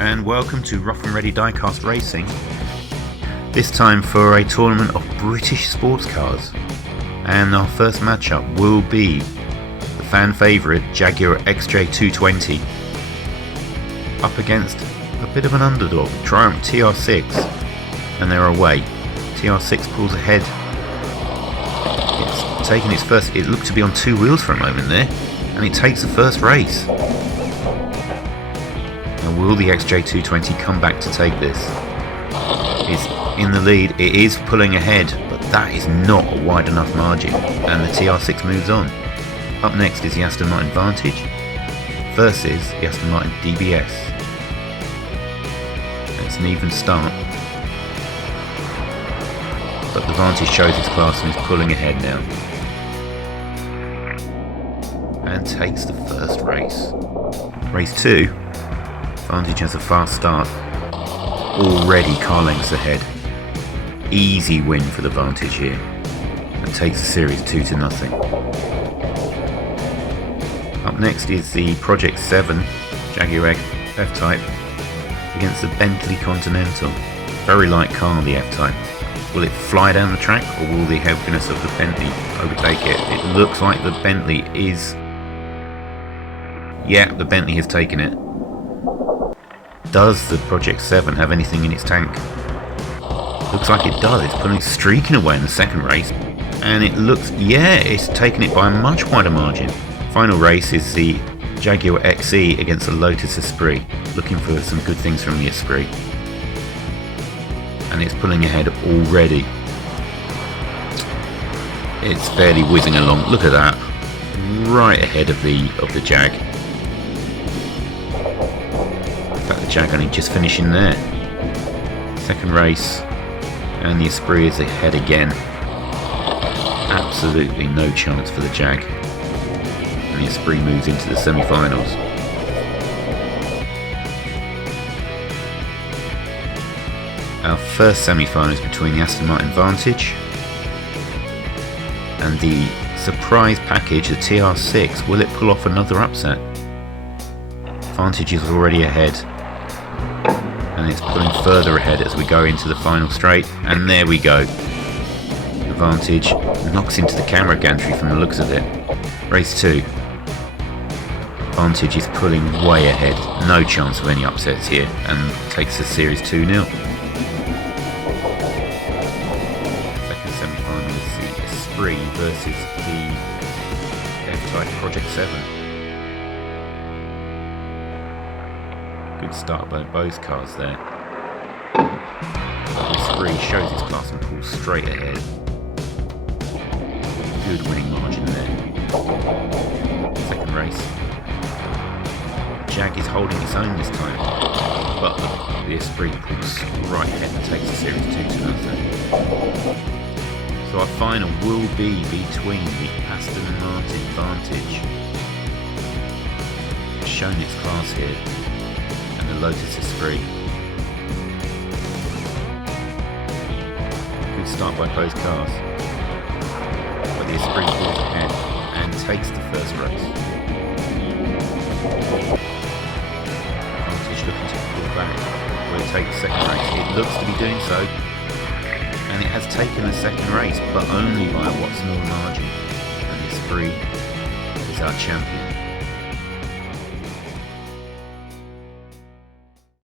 and welcome to Rough and Ready Diecast Racing. This time for a tournament of British sports cars. And our first matchup will be the fan favourite Jaguar XJ220 up against a bit of an underdog, Triumph TR6, and they're away. TR6 pulls ahead. It's taking its first, it looked to be on two wheels for a moment there, and it takes the first race. Now will the XJ220 come back to take this? It's in the lead, it is pulling ahead, but that is not a wide enough margin, and the TR6 moves on. Up next is the Aston Martin Vantage versus the Aston Martin DBS. It's an even start, but the Vantage shows its class and is pulling ahead now, and takes the first race. Race 2, Vantage has a fast start, already car lengths ahead. Easy win for the Vantage here, and takes the series 2-0. Up next is the Project 7 Jaguar F-Type against the Bentley Continental. Very light car, the F-Type. Will it fly down the track, or will the heaviness of the Bentley overtake it? It looks like the Bentley is... Yeah, the Bentley has taken it. Does the Project 7 have anything in its tank? Looks like it does. It's streaking away in the second race, and it looks, yeah, it's taken it by a much wider margin. Final race is the Jaguar XE against the Lotus Esprit. Looking for some good things from the Esprit, and it's pulling ahead already. It's fairly whizzing along. Look at that, right ahead of the Jag. In fact, the Jag only just finishing there. Second race, and the Esprit is ahead again. Absolutely no chance for the Jag. And the Esprit moves into the semi-finals. Our first semi-final is between the Aston Martin Vantage and the surprise package, the TR6. Will it pull off another upset? Vantage is already ahead, and it's pulling further ahead as we go into the final straight, and there we go. The Vantage knocks into the camera gantry from the looks of it. Race 2. Vantage is pulling way ahead, no chance of any upsets here, and takes the series 2-0. Second semi-final is the Esprit versus the F-Type Project 7. Good start by both cars there. The Esprit shows its class and pulls straight ahead. Good winning margin there. Second race. Jag is holding its own this time, but the Esprit pulls right ahead and takes the series 2-0. So our final will be between the Aston Martin Vantage, shown its class here, and the Lotus Esprit. Good start by both cars, but the Esprit pulls ahead and takes the first race. Vantage looking to pull back. Will it take the second race? It looks to be doing so, and it has taken the second race, but only by a small margin, and the Esprit is our champion.